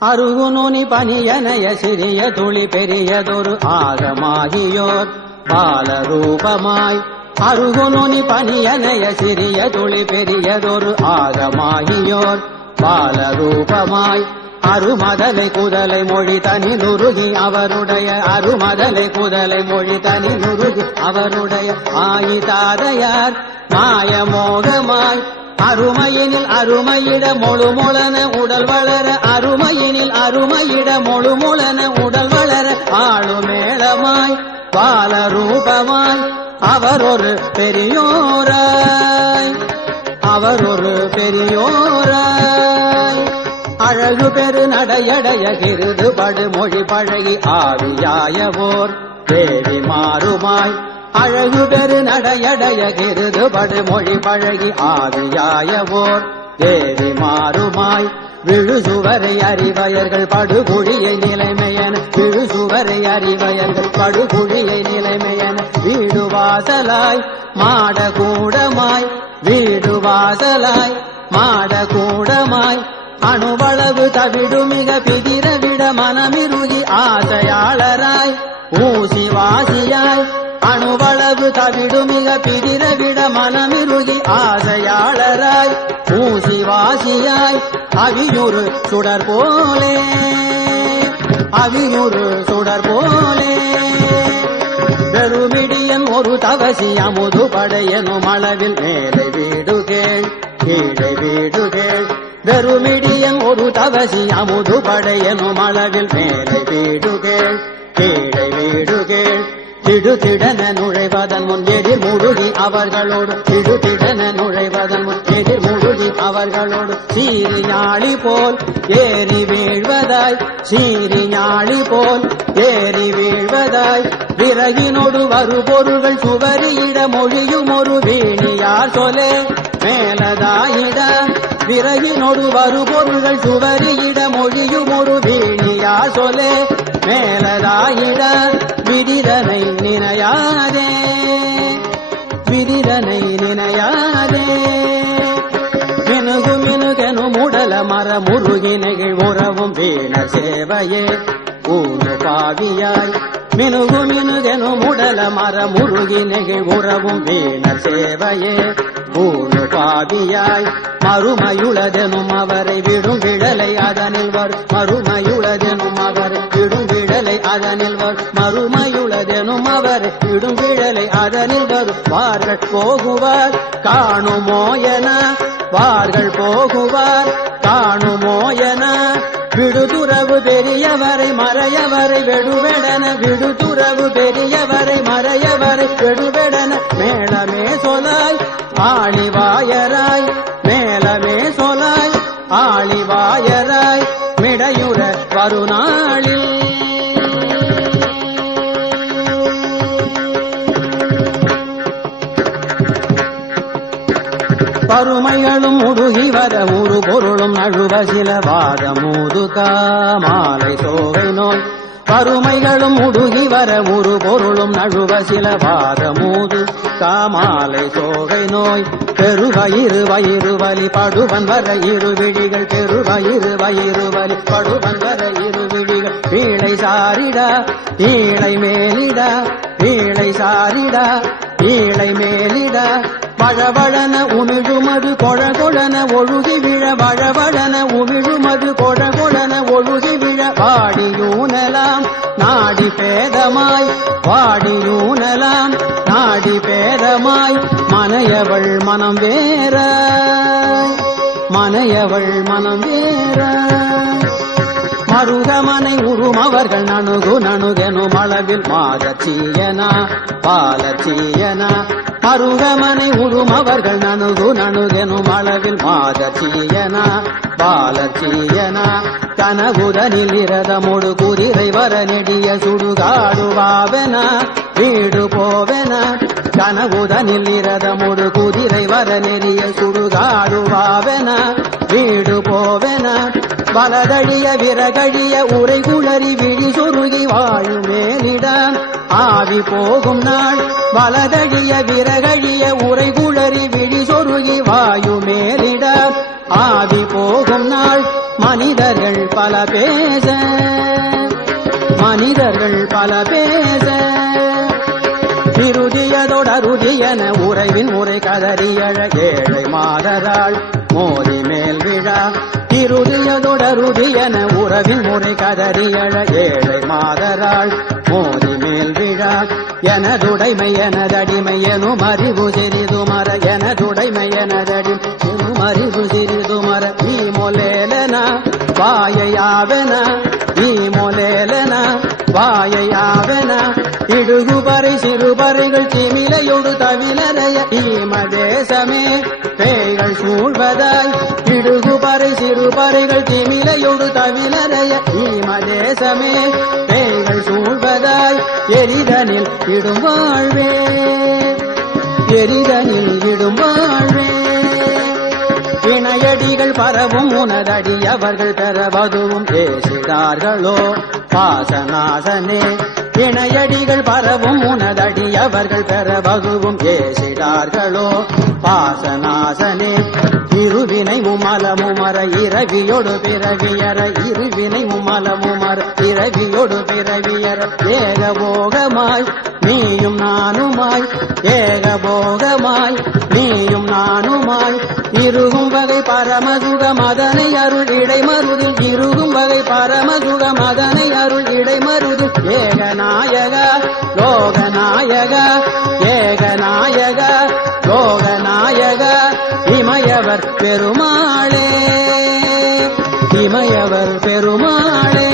அருகுநுனி பனியனைய சிறிய துளி பெரியதொரு ஆகமாகியோர் பாலரூபமாய் அருகுநுனி பனியனைய சிறிய துளி பெரியதொரு ஆகமாகியோர் பாலரூபமாய் அருமதலை குதலை மொழி தனி நுருகி அவருடைய அருமதலை குதலை மொழி தனி நுருகி அவருடைய ஆயிதாதையார் மாயமோகமாய் அருமையினில் அருமையிட மொழுமொளன உடல் வளர அருமையினில் அருமையிட மொழுமொளன உடல் வளர ஆளுமேளமாய் பாலரூபமாய் அவர் ஒரு பெரியோராய் அவர் ஒரு பெரியோராய் அழகு பெரு நடையடைய கிருது படுமொழி பழகி ஆவியாயவோர் தேவி மாறுமாய் அழகு பெரு நடையடைய கிருது படுமொழி பழகி ஆவியாயவோர் தேவி மாறுமாய் விழுசுவரை அறிவயர்கள் படுகுழியை நிலைமையன விழுசுவரை அறிவயர்கள் படுகுழியை நிலைமையன வீடு வாசலாய் மாடகூடமாய் வீடு வாசலாய் மாடகூடமாய் அணுவளவு தவிடு மிக பிதிரவிட மனமிருகி ஆசையாளராய் ஊசி வாசியாய் அணுவளவு தவிடு மிக பிதிரவிட மனமிருகி ஆசையாளராய் ஊசி வாசியாய் அவியுறு சுடர் போலே அவியுறு சுடர் போலே பெருமிடியன் ஒரு தவசி அமுது படையனும் அளவில் மேலே வீடு கேள் கீழே வீடு கேள் பெருமிடியன் ஒரு தவசி அமுது படையனும் அளவில் மேலே வீடு கேள் கீழே வீடு கேள் திடுதிடன நுழைவதன் முன் எதிர் முழுகி அவர்களோடு திடுதிடன நுழைவதன் முன் எதிர் முழுகி அவர்களோடு சீரிஞாழி போல் ஏறி வீழ்வதாய் சீரிஞாழி போல் ஏறி வீழ்வதாய் விறகினோடு வரு பொருள்கள் சுவரியிட மொழியும் ஒரு வீணியார் சொலே மேலதாயிட விறகினோடு வரு பொருள்கள் சுவரியிட மொழியும் ஒரு வீணியார் சொலே மேலதாயிட விதிரனை நினையாதே விதிரனை நினையாதே மினுகு மினுகெனு முடல மர முருகி நெகிழ் உறவும் வீண சேவையே ஊரு பாவியாய் மினுகு மினுகெனு முடல மர முருகி நெகிழ் உறவும் வீண சேவையே ஊரு பாவியாய் மறுமையுளதெனும் அவரை விடும் விடலை அதனில் வரும் மறுமையுளதெனும் அவரை விடும் விடலை அதனில் வரும் மறுமையுளதெனும் அவரை விடும் விடலை அதனில் வரும் வார்கள் போகுவார் காணுமோயன வார்கள் போகுவார் காணுமோயன விடுதுறவு பெரியவரை மறையவரை வெடுவெடன விடுதுறவு பெரியவரை மறையவரை வெடுவெடன மேளமே சொலாய் ஆளிவாயராய் மேலமே சொலாய் ஆளிவாயராய் மிடையுற வருநாளில் பருமைகளும் முடுகி வர ஒரு பொருளும் நழுவ சில வாதமூதுகா மாலை சோகை நோய் பருமைகளும் முடுகி வர ஒரு பொருளும் நழுவ சில வாதமூது காமாலை சோகை நோய் பெருவயிறு வயிறு வலி படுவன் வர இரு விழிகள் பெருவயிறு வயிறு வலி படுவன் வர இரு விழிகள் வீழை சாரிடா ஈழை மேலிடா வீழை சாரிடா ஈழை மேலிடா வழவழன உமிழுமது கொழகொழன ஒழுகி விழ வழவழன உமிழுமது கொழகொழன ஒழுகி விழ வாடியூனலாம் நாடி பேதமாய் வாடியூனலாம் நாடி பேதமாய் மனையவள் மனம் வேற மனையவள் மனம் வேற மருகமனை உருமவர்கள் நணுகு நணுகெனும் அளவில் மாதச்சீயனா பாலச்சீயனா மருகமனை உருமவர்கள் நணுகு நணுகெனும் அளவில் மாதச்சீயனா பாலச்சீயனா கனகுதனில் இரதமொடு குதிரை வர நெடிய சுடுகாடுவாவென வீடு போவென கனகுதனில் இரதமொடு குதிரை வர நெடிய சுடுகாடுவாவென வீடு போவென வலதழிய விறகழிய உரை குளறி விழி சொருகி வாழுமேனிடான் ஆவி போகும் நாள் வலதழிய விறகழிய உரை குளறி விழி சொருகி வாயுமேலிடான் ஆவி போகும் நாள் மனிதர்கள் பல பேச மனிதர்கள் பல பேச திருதியதொடருதியன உறைவின் முறை கதறியழ ஏழை மாதராள் மோதி மேல் விழா திருதியதொடருதியன உறவின் முறை கதறியழ ஏழை மாதராள் மோதி மேல் விழா எனதுடைமை எனதடிமை எனும் அறிவு சிறிதுமர எனதுடைமை எனதடி எனும் அறிவு சிறிதுமர நீ மொலேலன வாயையாவன நீ மொலேலன வாயையாவன இடுகுபறை சிறுபறைகள் திமிலையொடு தவிலறைய ஈமதேசமே பேய்கள் சூழ்வதாய் இடுகுபறை சிறுபறைகள் திமிலையொடு தவிலறைய ஈமதேசமே பேய்கள் சூழ்வதாய் எரிதனில் இடும் வாழ்வே எரிதனில் இடும் வாழ்வே இணையடிகள் பரவும் உனதடி அவர்கள் பெறவதுவும் பேசிடார்களோ பாசநாசனே இணையடிகள் பரவும் உனதடி அவர்கள் பெறவதுவும் ஏசிடார்களோ பாசநாசனே இருவினை முமலமுமர இரவியொடு பிறவியற இருவினை முமலமுமர இரவியொடு பிறவியற ஏகபோகமாய் நீயும் நானுமாய் ஏகபோகமாய் நீயும் நானுமாய் இருகும் வகை பரமசுகம் அதனை அருள் இடைமருதில் இருகும் வகை பரமசுகம் அதனை அருள் இடைமருதில் ஏகநாயக லோகநாயக ஏகநாயக லோகநாயக இமயவர் பெருமாளே இமயவர் பெருமாளே